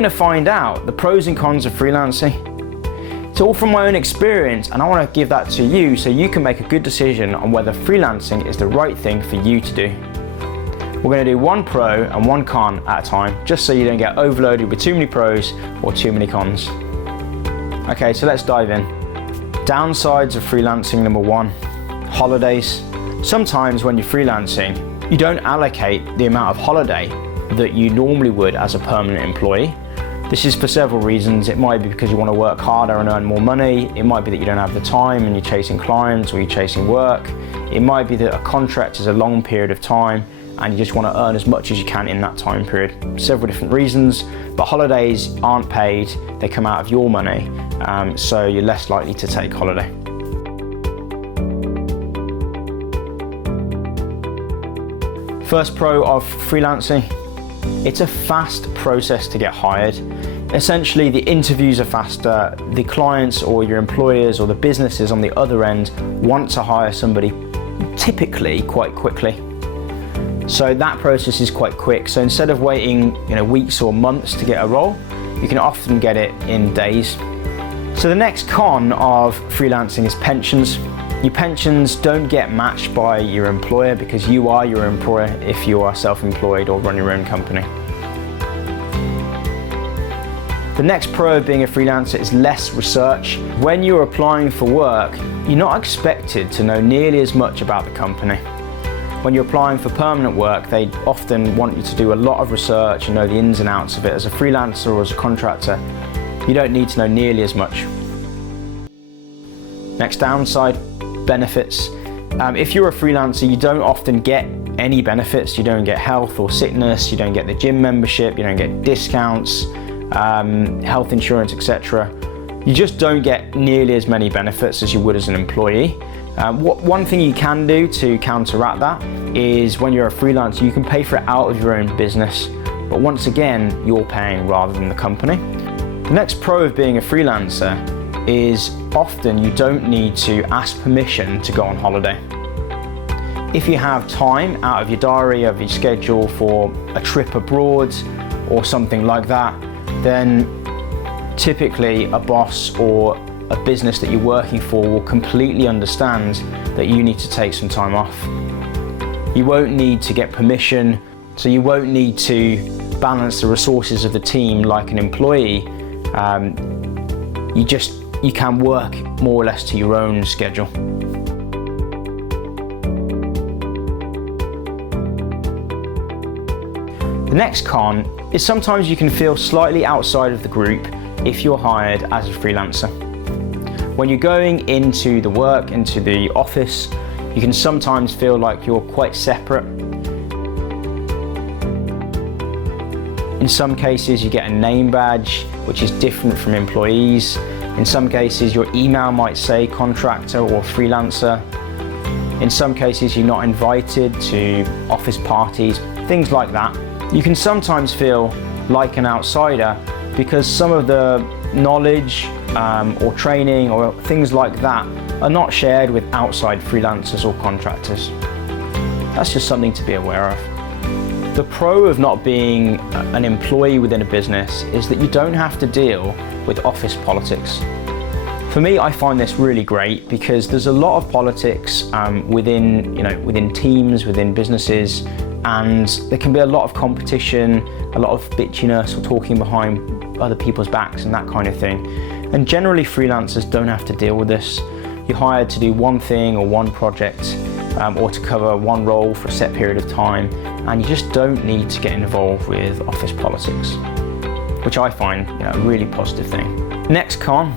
you're going to find out the pros and cons of freelancing. It's all from my own experience, and I want to give that to you so you can make a good decision on whether freelancing is the right thing for you to do. We're going to do one pro and one con at a time, just so you don't get overloaded with too many pros or too many cons. Okay, so let's dive in. Downsides of freelancing, number one, holidays. Sometimes when you're freelancing, you don't allocate the amount of holiday that you normally would as a permanent employee. This is for several reasons. It might be because you want to work harder and earn more money. It might be that you don't have the time and you're chasing clients or you're chasing work. It might be that a contract is a long period of time and you just want to earn as much as you can in that time period. Several different reasons, but holidays aren't paid. They come out of your money, so you're less likely to take holiday. First pro of freelancing, it's a fast process to get hired. Essentially, the interviews are faster, the clients or your employers or the businesses on the other end want to hire somebody typically quite quickly. So that process is quite quick. So instead of waiting weeks or months to get a role, you can often get it in days. So the next con of freelancing is pensions. Your pensions don't get matched by your employer because you are your employer if you are self-employed or run your own company. The next pro of being a freelancer is less research. When you're applying for work, you're not expected to know nearly as much about the company. When you're applying for permanent work, they often want you to do a lot of research and know the ins and outs of it. As a freelancer or as a contractor, you don't need to know nearly as much. Next downside, benefits. If you're a freelancer, you don't often get any benefits. You don't get health or sickness, you don't get the gym membership, you don't get discounts, health insurance, etc. You just don't get nearly as many benefits as you would as an employee. One thing you can do to counteract that is when you're a freelancer, you can pay for it out of your own business. But once again, you're paying rather than the company. The next pro of being a freelancer is often you don't need to ask permission to go on holiday. If you have time out of your diary, of your schedule for a trip abroad or something like that, then typically a boss or a business that you're working for will completely understand that you need to take some time off. You won't need to get permission, so you won't need to balance the resources of the team like an employee. You can work more or less to your own schedule. The next con is sometimes you can feel slightly outside of the group if you're hired as a freelancer. When you're going into the work, into the office, you can sometimes feel like you're quite separate. In some cases, you get a name badge, which is different from employees. In some cases, your email might say contractor or freelancer. In some cases, you're not invited to office parties, things like that. You can sometimes feel like an outsider because some of the knowledge or training or things like that are not shared with outside freelancers or contractors. That's just something to be aware of. The pro of not being an employee within a business is that you don't have to deal with office politics. For me, I find this really great because there's a lot of politics within teams, within businesses, and there can be a lot of competition, a lot of bitchiness or talking behind other people's backs and that kind of thing. And generally freelancers don't have to deal with this. You're hired to do one thing or one project or to cover one role for a set period of time, and you just don't need to get involved with office politics, which I find a really positive thing. Next con,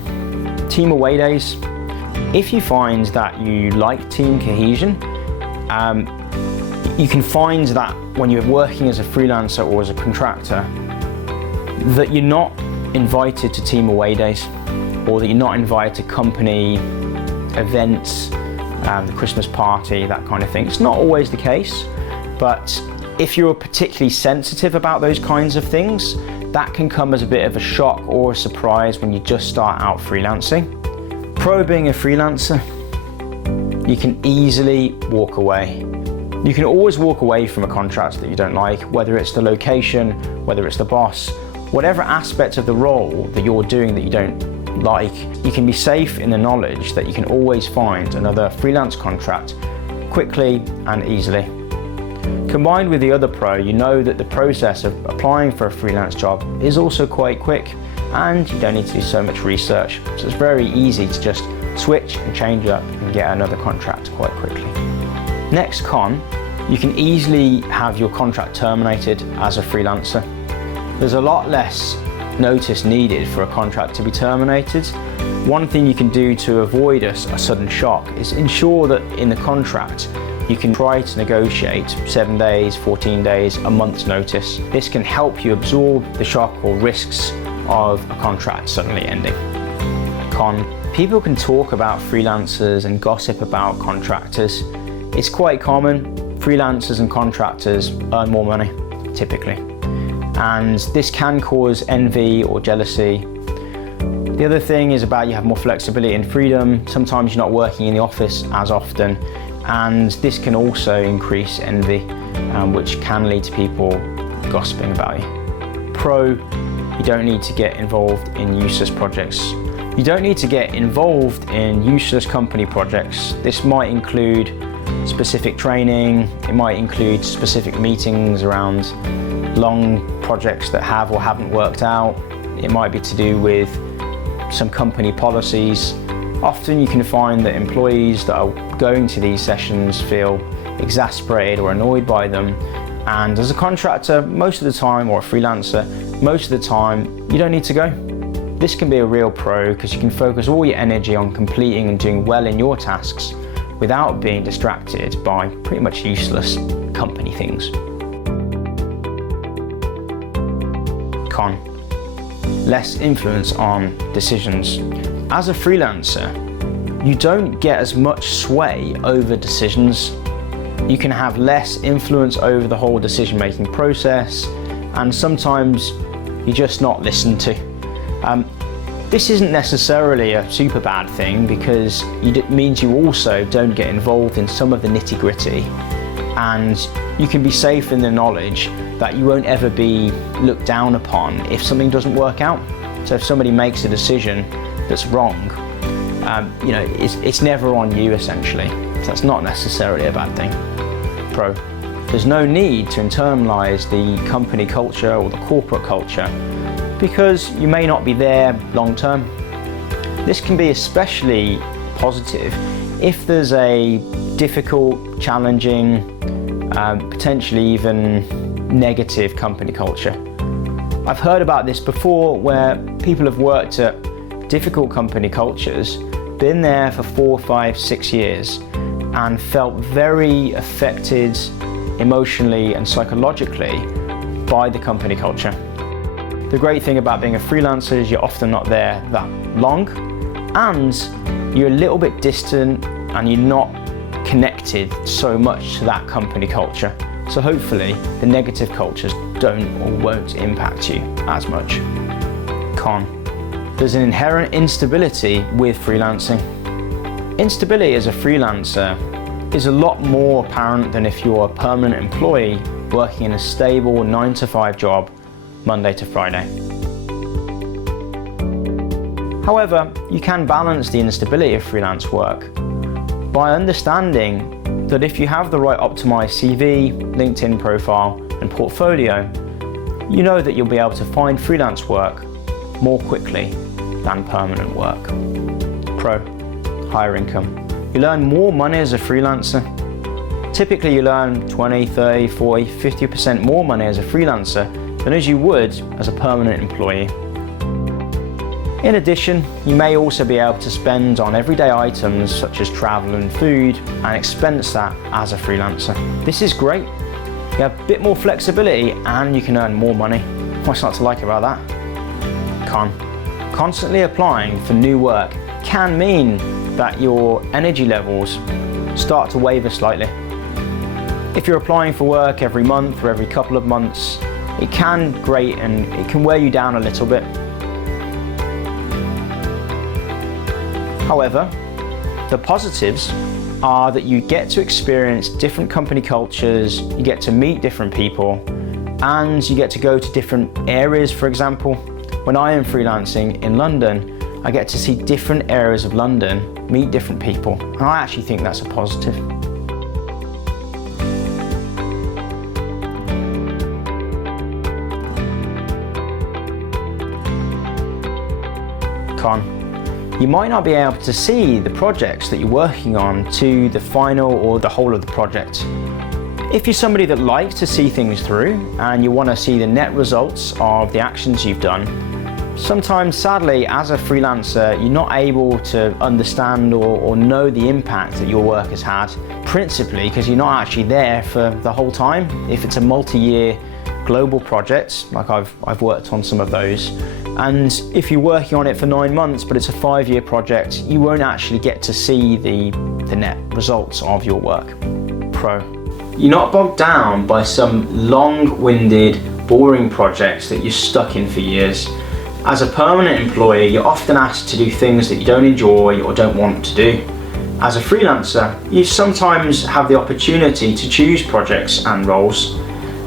team away days. If you find that you like team cohesion, you can find that when you're working as a freelancer or as a contractor, that you're not invited to team away days, or that you're not invited to company events, the Christmas party, that kind of thing. It's not always the case, but if you're particularly sensitive about those kinds of things, that can come as a bit of a shock or a surprise when you just start out freelancing. Pro being a freelancer, you can easily walk away. You can always walk away from a contract that you don't like, whether it's the location, whether it's the boss, Whatever aspect of the role that you're doing that you don't like, you can be safe in the knowledge that you can always find another freelance contract quickly and easily. Combined with the other pro, you know that the process of applying for a freelance job is also quite quick, and you don't need to do so much research. So it's very easy to just switch and change up and get another contract quite quickly. Next con, you can easily have your contract terminated as a freelancer. There's a lot less notice needed for a contract to be terminated. One thing you can do to avoid a sudden shock is ensure that in the contract you can try to negotiate 7 days, 14 days, a month's notice. This can help you absorb the shock or risks of a contract suddenly ending. Con, people can talk about freelancers and gossip about contractors. It's quite common. Freelancers and contractors earn more money, typically. And this can cause envy or jealousy. The other thing is about you have more flexibility and freedom. Sometimes you're not working in the office as often, and this can also increase envy, which can lead to people gossiping about you. Pro, you don't need to get involved in useless projects. You don't need to get involved in useless company projects. This might include specific training, it might include specific meetings around long projects that have or haven't worked out. It might be to do with some company policies. Often you can find that employees that are going to these sessions feel exasperated or annoyed by them, and as a contractor most of the time, or a freelancer, most of the time you don't need to go. This can be a real pro because you can focus all your energy on completing and doing well in your tasks without being distracted by pretty much useless company things. Con, less influence on decisions. As a freelancer, you don't get as much sway over decisions. You can have less influence over the whole decision-making process, and sometimes you're just not listened to. This isn't necessarily a super bad thing because it means you also don't get involved in some of the nitty-gritty, and you can be safe in the knowledge that you won't ever be looked down upon if something doesn't work out. So if somebody makes a decision that's wrong, it's never on you essentially. So that's not necessarily a bad thing. Pro, there's no need to internalize the company culture or the corporate culture because you may not be there long term. This can be especially positive if there's a difficult, challenging, potentially even negative company culture. I've heard about this before where people have worked at difficult company cultures, been there for 4, 5, 6 years, and felt very affected emotionally and psychologically by the company culture. The great thing about being a freelancer is you're often not there that long, and you're a little bit distant and you're not connected so much to that company culture. So hopefully the negative cultures don't or won't impact you as much. Con, there's an inherent instability with freelancing. Instability as a freelancer is a lot more apparent than if you're a permanent employee working in a stable 9-to-5 job Monday to Friday. However, you can balance the instability of freelance work by understanding that if you have the right optimized CV, LinkedIn profile, and portfolio, you know that you'll be able to find freelance work more quickly than permanent work. Pro, higher income. You'll earn more money as a freelancer. Typically you'll earn 20, 30, 40, 50% more money as a freelancer than as you would as a permanent employee. In addition, you may also be able to spend on everyday items such as travel and food and expense that as a freelancer. This is great. You have a bit more flexibility and you can earn more money. What's not to like about that? Con, constantly applying for new work can mean that your energy levels start to waver slightly. If you're applying for work every month or every couple of months, it can grate and it can wear you down a little bit. However, the positives are that you get to experience different company cultures, you get to meet different people, and you get to go to different areas. For example, when I am freelancing in London, I get to see different areas of London, meet different people, and I actually think that's a positive. Con. You might not be able to see the projects that you're working on to the final or the whole of the project. If you're somebody that likes to see things through and you want to see the net results of the actions you've done, sometimes, sadly, as a freelancer, you're not able to understand or know the impact that your work has had, principally because you're not actually there for the whole time. If it's a multi-year global project, like I've worked on some of those, and if you're working on it for 9 months but it's a 5-year project, you won't actually get to see the net results of your work. Pro. You're not bogged down by some long-winded, boring projects that you're stuck in for years. As a permanent employee, you're often asked to do things that you don't enjoy or don't want to do. As a freelancer, you sometimes have the opportunity to choose projects and roles,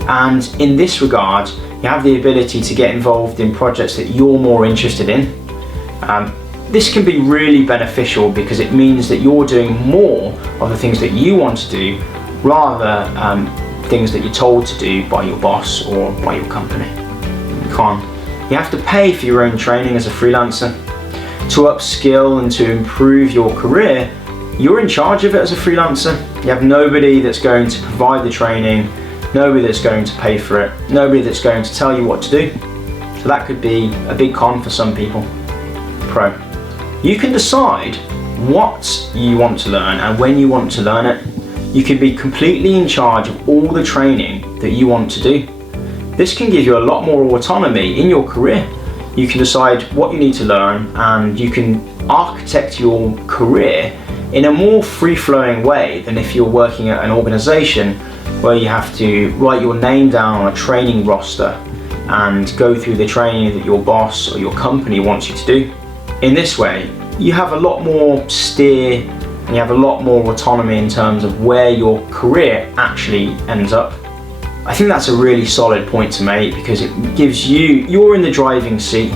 and in this regard, you have the ability to get involved in projects that you're more interested in. This can be really beneficial because it means that you're doing more of the things that you want to do rather things that you're told to do by your boss or by your company. Con. You have to pay for your own training as a freelancer. To upskill and to improve your career, you're in charge of it as a freelancer. You have nobody that's going to provide the training, nobody that's going to pay for it, nobody that's going to tell you what to do. So that could be a big con for some people. Pro. You can decide what you want to learn and when you want to learn it. You can be completely in charge of all the training that you want to do. This can give you a lot more autonomy in your career. You can decide what you need to learn and you can architect your career in a more free-flowing way than if you're working at an organization where you have to write your name down on a training roster and go through the training that your boss or your company wants you to do. In this way, you have a lot more steer and you have a lot more autonomy in terms of where your career actually ends up. I think that's a really solid point to make because it gives you're in the driving seat.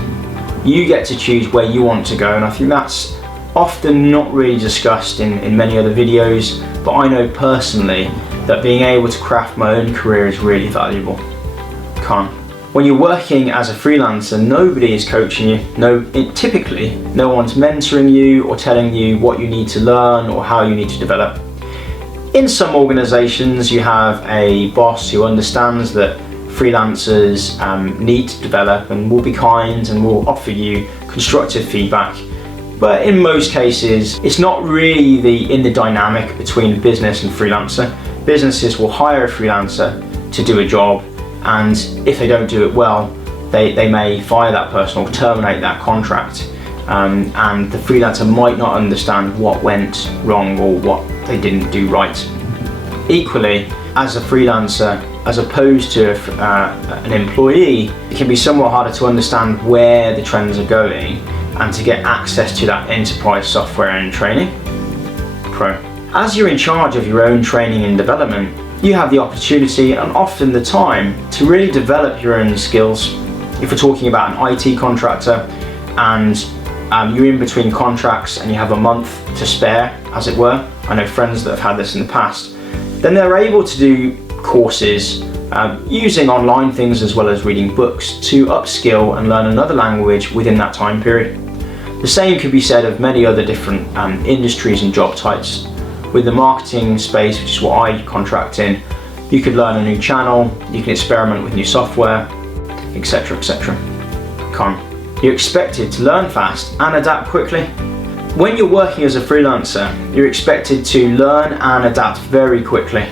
You get to choose where you want to go, and I think that's often not really discussed in many other videos, but I know personally that being able to craft my own career is really valuable. Con. When you're working as a freelancer, nobody is coaching you. Typically, no one's mentoring you or telling you what you need to learn or how you need to develop. In some organizations, you have a boss who understands that freelancers need to develop and will be kind and will offer you constructive feedback. But in most cases, it's not really in the dynamic between business and freelancer. Businesses will hire a freelancer to do a job, and if they don't do it well, they may fire that person or terminate that contract. And the freelancer might not understand what went wrong or what they didn't do right. Equally, as a freelancer, as opposed to an employee, it can be somewhat harder to understand where the trends are going and to get access to that enterprise software and training. Pro. As you're in charge of your own training and development, you have the opportunity and often the time to really develop your own skills. If we're talking about an IT contractor and you're in between contracts and you have a month to spare, as it were, I know friends that have had this in the past, then they're able to do courses using online things as well as reading books to upskill and learn another language within that time period. The same could be said of many other different industries and job types. With the marketing space, which is what I contract in, you could learn a new channel, you can experiment with new software, etc, etc. Con. You're expected to learn fast and adapt quickly. When you're working as a freelancer, you're expected to learn and adapt very quickly.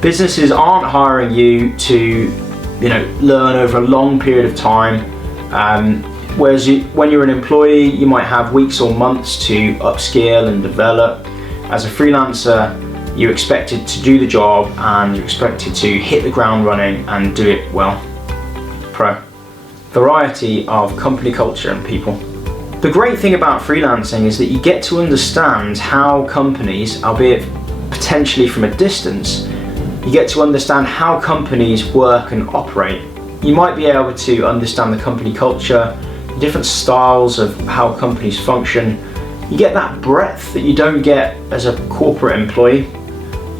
Businesses aren't hiring you to, learn over a long period of time. Whereas when you're an employee, you might have weeks or months to upskill and develop. As a freelancer, you're expected to do the job and you're expected to hit the ground running and do it well. Pro. Variety of company culture and people. The great thing about freelancing is that you get to understand how companies, albeit potentially from a distance, You get to understand how companies work and operate. You might be able to understand the company culture, the different styles of how companies function. You get that breadth that you don't get as a corporate employee.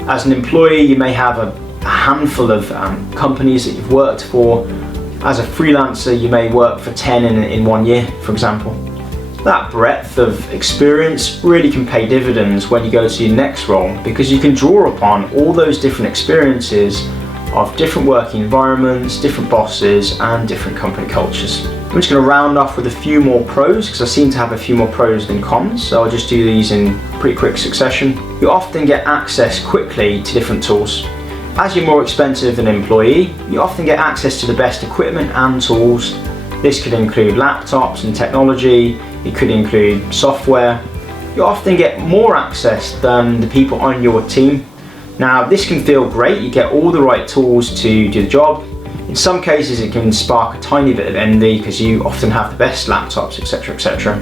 As an employee, you may have a handful of companies that you've worked for. As a freelancer, you may work for 10 in 1 year, for example. That breadth of experience really can pay dividends when you go to your next role, because you can draw upon all those different experiences of different working environments, different bosses, and different company cultures. I'm just going to round off with a few more pros, because I seem to have a few more pros than cons, so I'll just do these in pretty quick succession. You often get access quickly to different tools. As you're more expensive than an employee, you often get access to the best equipment and tools. This could include laptops and technology, it could include software. You often get more access than the people on your team. Now, this can feel great, you get all the right tools to do the job. In some cases it can spark a tiny bit of envy because you often have the best laptops, etc, etc.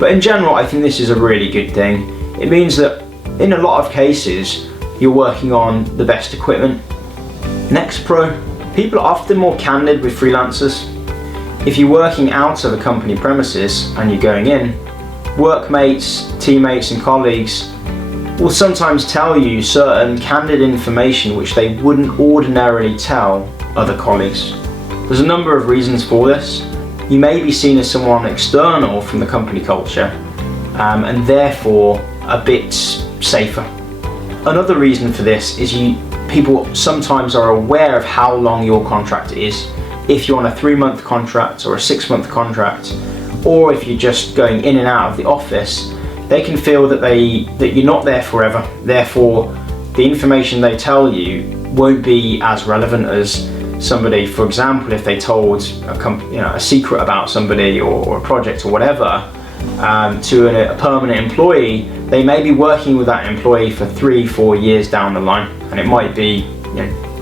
But in general, I think this is a really good thing. It means that in a lot of cases, you're working on the best equipment. Next pro, people are often more candid with freelancers. If you're working out of a company premises and you're going in, workmates, teammates and colleagues will sometimes tell you certain candid information which they wouldn't ordinarily tell other colleagues. There's a number of reasons for this. You may be seen as someone external from the company culture and therefore a bit safer. Another reason for this is people sometimes are aware of how long your contract is. If you're on a 3-month contract or a 6-month contract, or if you're just going in and out of the office, they can feel that you're not there forever. Therefore, the information they tell you won't be as relevant as somebody, for example, if they told a secret about somebody or a project or whatever to a permanent employee. They may be working with that employee for 3-4 years down the line, and it might be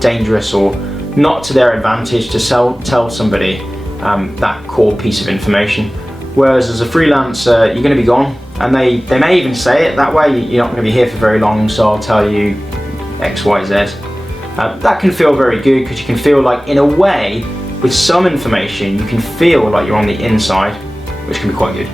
dangerous or not to their advantage to tell somebody that core piece of information. Whereas as a freelancer, you're going to be gone, and they may even say it that way. You're not going to be here for very long, so I'll tell you X, Y, Z. That can feel very good because you can feel like, in a way, with some information, you can feel like you're on the inside, which can be quite good.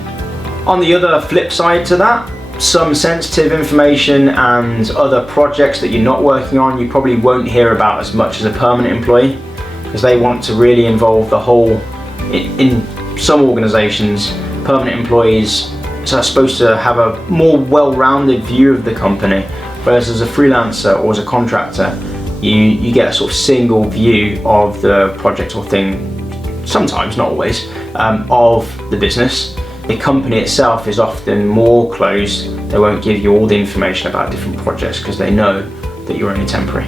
On the other flip side to that, some sensitive information and other projects that you're not working on, you probably won't hear about as much as a permanent employee, because they want to really involve the whole. In some organizations, permanent employees are supposed to have a more well-rounded view of the company, whereas as a freelancer or as a contractor, you get a sort of single view of the project or thing, sometimes, not always, of the business. The company itself is often more closed. They won't give you all the information about different projects because they know that you're only temporary.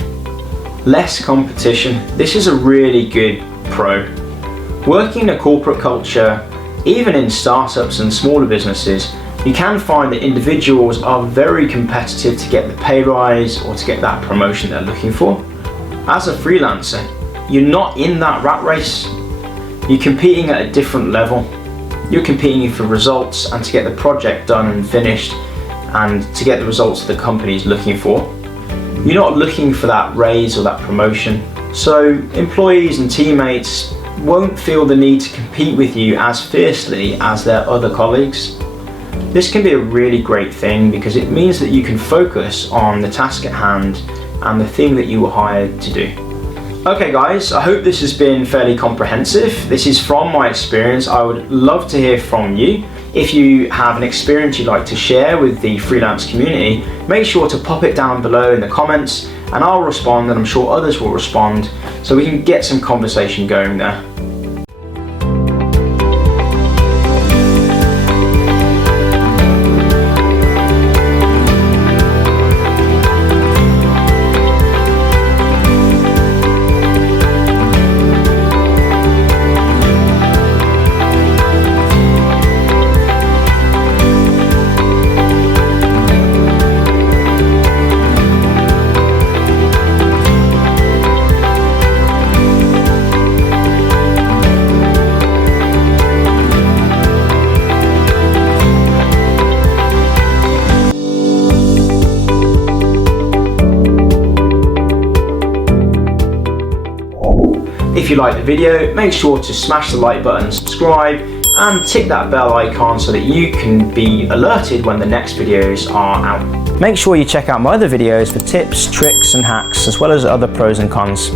Less competition. This is a really good pro. Working in a corporate culture, even in startups and smaller businesses, you can find that individuals are very competitive to get the pay rise or to get that promotion they're looking for. As a freelancer, you're not in that rat race. You're competing at a different level. You're competing for results and to get the project done and finished and to get the results the company is looking for. You're not looking for that raise or that promotion. So employees and teammates won't feel the need to compete with you as fiercely as their other colleagues. This can be a really great thing because it means that you can focus on the task at hand and the thing that you were hired to do. Okay guys, I hope this has been fairly comprehensive. This is from my experience. I would love to hear from you. If you have an experience you'd like to share with the freelance community, make sure to pop it down below in the comments and I'll respond, and I'm sure others will respond, so we can get some conversation going there. If you like the video, make sure to smash the like button, subscribe, and tick that bell icon so that you can be alerted when the next videos are out. Make sure you check out my other videos for tips, tricks, and hacks, as well as other pros and cons.